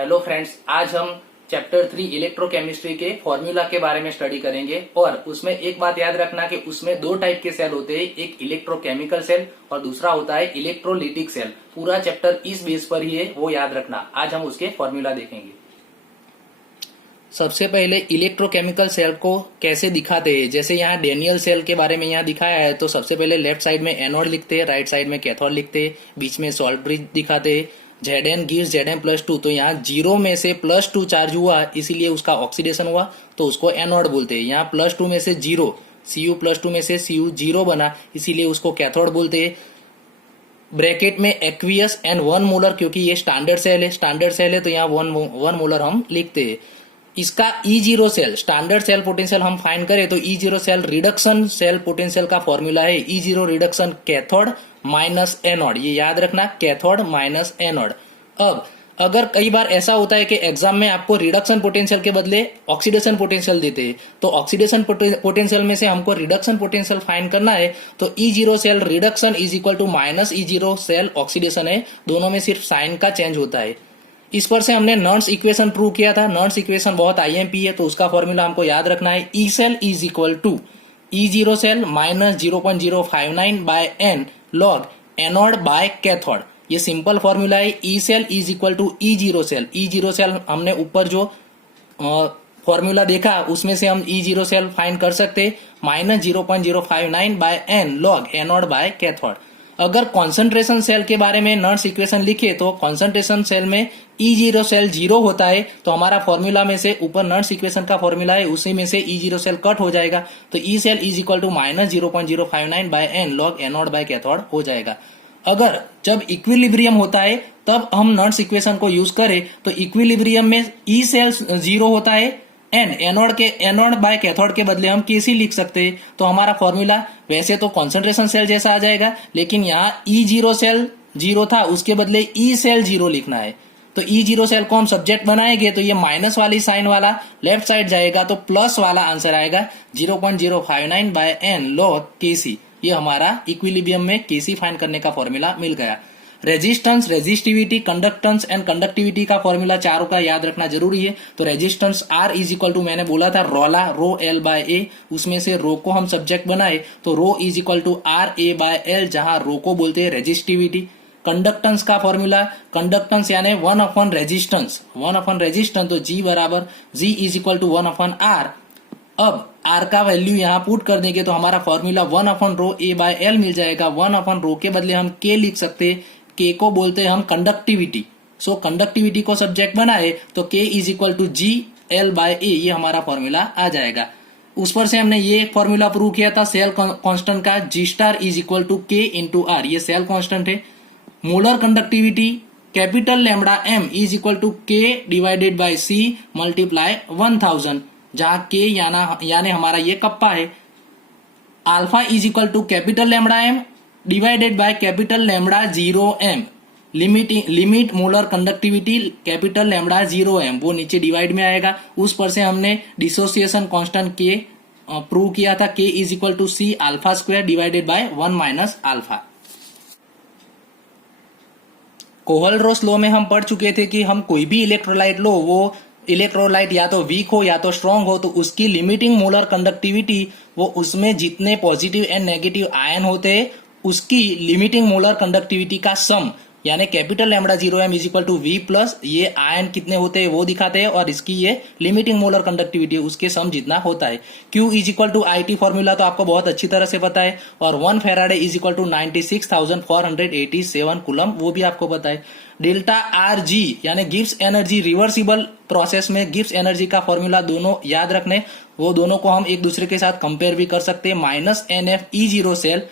Hello friends, आज हम chapter 3 electrochemistry के फॉर्मूला के बारे में स्टडी करेंगे। और उसमें एक बात याद रखना कि उसमें दो टाइप के सेल होते हैं, एक इलेक्ट्रोकेमिकल सेल और दूसरा होता है इलेक्ट्रोलिटिक सेल। पूरा चैप्टर इस बेस पर ही है, वो याद रखना। आज हम उसके फॉर्मूला देखेंगे। सबसे पहले इलेक्ट्रोकेमिकल सेल को कैसे दिखाते हैं, जैसे यहाँ डेनियल सेल के बारे में यहाँ दिखाया है। तो सबसे पहले लेफ्ट साइड में एनोड लिखते हैं, राइट साइड में कैथोड लिखते हैं, बीच में सॉल्ट ब्रिज दिखाते हैं। Zn गिव्स Zn+2, तो यहाँ 0 में से +2 चार्ज हुआ, इसीलिए उसका ऑक्सीडेशन हुआ, तो उसको एनोड बोलते हैं। यहाँ +2 में से 0, Cu+2 में से Cu 0 बना, इसीलिए उसको कैथोड बोलते हैं। ब्रैकेट में एक्वियस एंड 1 मोलर, क्योंकि ये स्टैंडर्ड सेल है तो यहाँ 1 मोलर हम लिखते हैं। इसका E0 cell standard cell potential हम फाइंड करें तो E0 cell reduction cell potential का फॉर्मूला है E0 reduction cathode minus anode. ये याद रखना, कैथोड माइनस एनोड। अब अगर कई बार ऐसा होता है कि एग्जाम में आपको रिडक्शन पोटेंशियल के बदले ऑक्सीडेशन पोटेंशियल देते हैं, तो ऑक्सीडेशन पोटेंशियल में से हमको रिडक्शन पोटेंशियल फाइंड करना है, तो E0 cell reduction is equal to minus E0 cell oxidation है। दोनों में सिर्फ साइन का चेंज होता है। इस पर से हमने नर्न्स इक्वेशन प्रूव किया था। नर्न्स इक्वेशन बहुत आईएमपी है, तो उसका फॉर्मूला हमको याद रखना है। E cell is equal to E0 cell minus 0.059 by n log anode by cathode. ये सिंपल फॉर्मूला है। E cell is equal to E0 cell. E0 cell हमने ऊपर जो फॉर्मूला देखा उसमें से हम E0 सेल फाइंड कर सकते, minus 0.059 by n log anode by cathode. अगर कॉन्सेंट्रेशन सेल के बारे में नर्स इक्वेशन लिखे तो कॉन्सेंट्रेशन सेल में E0 सेल 0 होता है, तो हमारा फॉर्मूला में से ऊपर नर्स इक्वेशन का फॉर्मूला है उसी में से E0 सेल कट हो जाएगा, तो E cell is equal to minus 0.059 by n log anode by cathode हो जाएगा। अगर जब इक्विलिब्रियम होता है तब हम नर्स इक्वेशन को यूज करें तो इक्विलिब्रियम में ई सेल 0 होता है, एनोड बाय कैथोड के बदले हम केसी लिख सकते हैं। तो हमारा फॉर्मूला वैसे तो कॉन्सेंट्रेशन सेल जैसा आ जाएगा, लेकिन यहाँ E0 सेल 0 था, उसके बदले ई सेल 0 लिखना है। तो E0 सेल को हम सब्जेक्ट बनाएंगे तो ये माइनस वाली साइन वाला लेफ्ट साइड जाएगा, तो प्लस वाला आंसर आएगा 0.059 बाय एन लॉग केसी। ये हमारा इक्विलिब्रियम में केसी फाइंड करने का फॉर्मूला मिल गया। Resistance, resistivity, conductance and conductivity का फॉर्मूला चारों का याद रखना जरूरी है। तो resistance R is equal to, मैंने बोला था रोला रो L बाय ए, उसमें से रो को हम सब्जेक्ट बनाए तो rho is equal to RA by L, जहां रो को बोलते हैं रेजिस्टिविटी। कंडक्टेंस का फॉर्मूला, कंडक्टेंस यानी 1 अपॉन रेजिस्टेंस, तो G बराबर G is equal to 1 upon R। अब R का वैल्यू यहाँ पुट कर देंगे तो हमारा formula 1 upon rho A by L मिल जाएगा। 1 अपॉन रो के बदले हम K लिख सकते, K को बोलते हैं हम कंडक्टिविटी। सो कंडक्टिविटी को सब्जेक्ट बनाए तो K is equal to G L by A, ये हमारा फॉर्मूला आ जाएगा। उस पर से हमने ये एक फॉर्मूला प्रूव किया था सेल कांस्टेंट का, G star is equal to K into R, ये सेल कांस्टेंट है। Molar conductivity capital lambda M is equal to K divided by C multiply 1000, जहां K यानी हमारा ये कप्पा है। Alpha is equal to capital lambda M divided by capital lambda 0m। Limit molar conductivity capital lambda 0m, वो नीचे divide में आएगा। उस पर से हमने डिसोसिएशन कांस्टेंट K प्रूव किया था, K is equal to C alpha square divided by 1 minus alpha. Kohlrausch law में हम पढ़ चुके थे कि हम कोई भी इलेक्ट्रोलाइट लो, वो इलेक्ट्रोलाइट या तो वीक हो या तो स्ट्रांग हो, तो उसकी लिमिटिंग मोलर कंडक्टिविटी, वो उसमें जितने पॉजिटिव एंड नेगेटिव आयन होते हैं उसकी लिमिटिंग मोलर कंडक्टिविटी का सम, यानी capital lambda 0m is equal to V plus ये आयन कितने होते हैं वो दिखाते हैं, और इसकी ये लिमिटिंग मोलर कंडक्टिविटी उसके सम जितना होता है। Q is equal to IT formula तो आपको बहुत अच्छी तरह से पता है, और 1 faraday is equal to 96,487 coulomb, वो भी आपको पता है। डेल्टा RG यानी गिब्स एनर्जी, रिवर्सिबल प्रोसेस में गिब्स एनर्जी का फॉर्मूला दोनों याद रखने, वो दोनों को हम एक दूसरे के साथ कंपेयर भी कर सकते हैं। माइनस NF E0 सेल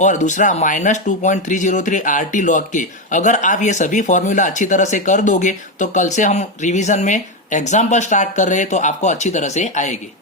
और दूसरा माइनस 2.303 RT लॉग के। अगर आप ये सभी फॉर्मूला अच्छी तरह से कर दोगे तो कल से हम रिवीजन में एग्जाम्पल स्टार्ट कर रहे हैं तो आपको अच्छी तरह से आएगी।